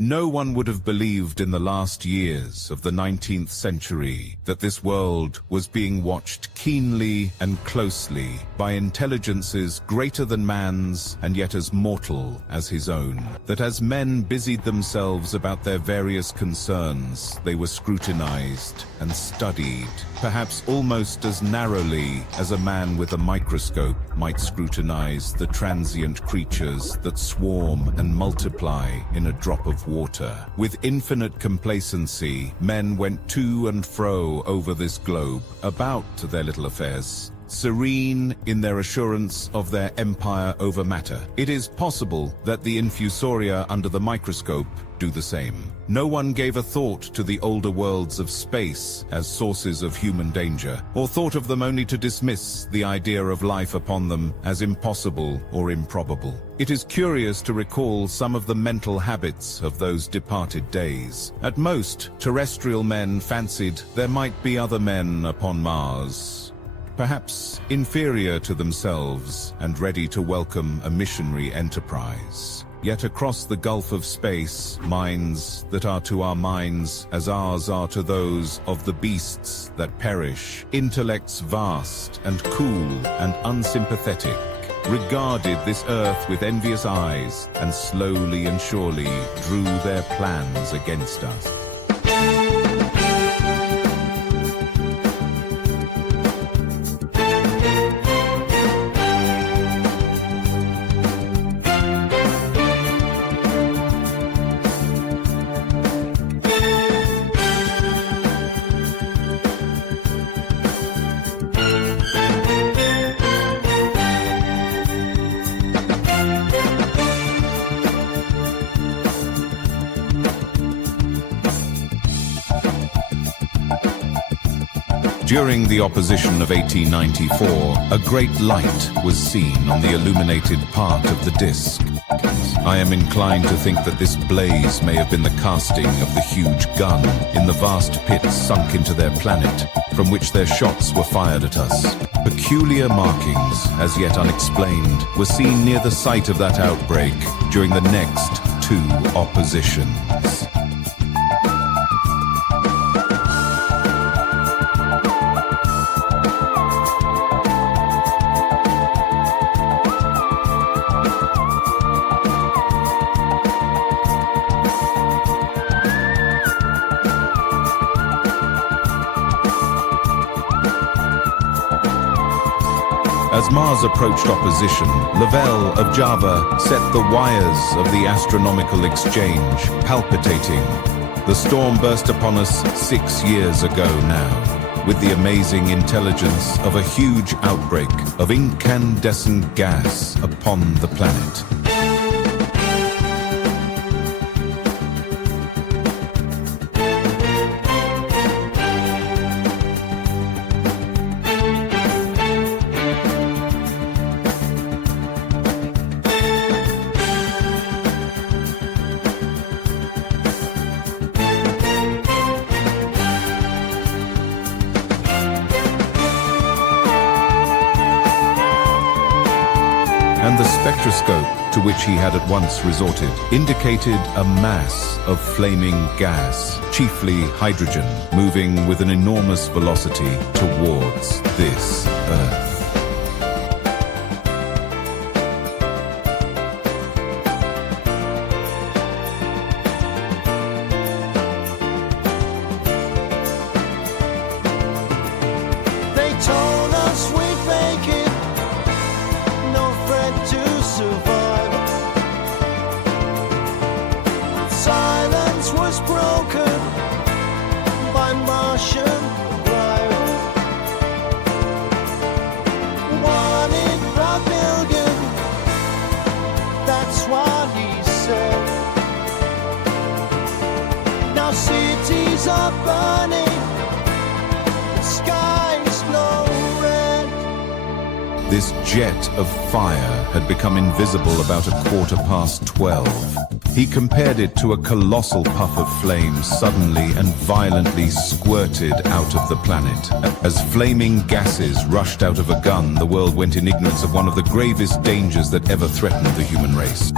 No one would have believed in the last years of the 19th century that this world was being watched keenly and closely by intelligences greater than man's and yet as mortal as his own. That as men busied themselves about their various concerns, they were scrutinized and studied, perhaps almost as narrowly as a man with a microscope might scrutinize the transient creatures that swarm and multiply in a drop of water. With infinite complacency, men went to and fro over this globe, about their little affairs, serene in their assurance of their empire over matter. It is possible that the infusoria under the microscope do the same. No one gave a thought to the older worlds of space as sources of human danger, or thought of them only to dismiss the idea of life upon them as impossible or improbable. It is curious to recall some of the mental habits of those departed days. At most, terrestrial men fancied there might be other men upon Mars, perhaps inferior to themselves and ready to welcome a missionary enterprise. Yet across the gulf of space, minds that are to our minds as ours are to those of the beasts that perish, intellects vast and cool and unsympathetic, regarded this earth with envious eyes and slowly and surely drew their plans against us. During the opposition of 1894, a great light was seen on the illuminated part of the disk. I am inclined to think that this blaze may have been the casting of the huge gun in the vast pits sunk into their planet, from which their shots were fired at us. Peculiar markings, as yet unexplained, were seen near the site of that outbreak during the next two oppositions. As Mars approached opposition, Lavelle of Java set the wires of the astronomical exchange palpitating. The storm burst upon us 6 years ago now, with the amazing intelligence of a huge outbreak of incandescent gas upon the planet. And the spectroscope, to which he had at once resorted, indicated a mass of flaming gas, chiefly hydrogen, moving with an enormous velocity towards this Earth. They told us we'd make it, no threat to survive. Silence was broken by Martian arrival. 1 in a billion, that's what he said. Now cities are burning, the sky's no red. This jet of fire had become invisible about 12:15. He compared it to a colossal puff of flame suddenly and violently squirted out of the planet. As flaming gases rushed out of a gun, the world went in ignorance of one of the gravest dangers that ever threatened the human race.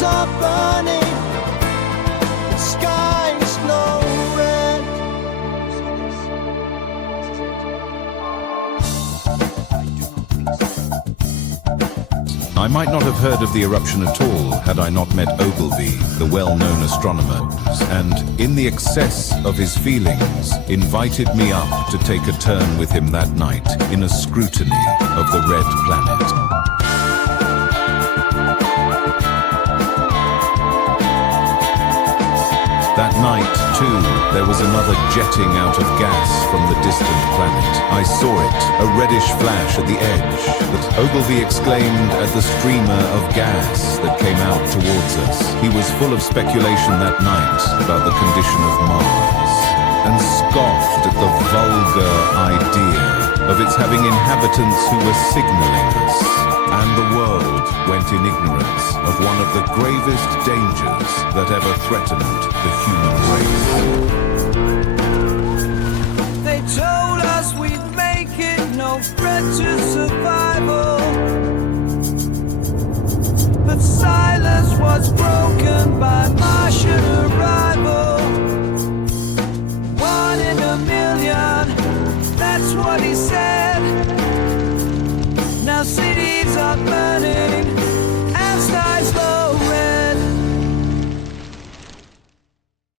cities are burning, the sky's no red. I might not have heard of the eruption at all had I not met Ogilvy, the well-known astronomer, and, in the excess of his feelings, invited me up to take a turn with him that night in a scrutiny of the red planet. That night, too, there was another jetting out of gas from the distant planet. I saw it, a reddish flash at the edge, but Ogilvy exclaimed at the streamer of gas that came out towards us. He was full of speculation that night about the condition of Mars, and scoffed at the vulgar idea of its having inhabitants who were signaling us. And the world went in ignorance of one of the gravest dangers that ever threatened the human race. They told us we'd make it, no threat to survival. But silence was broken by Martian arrival. 1 in a million, that's what he said.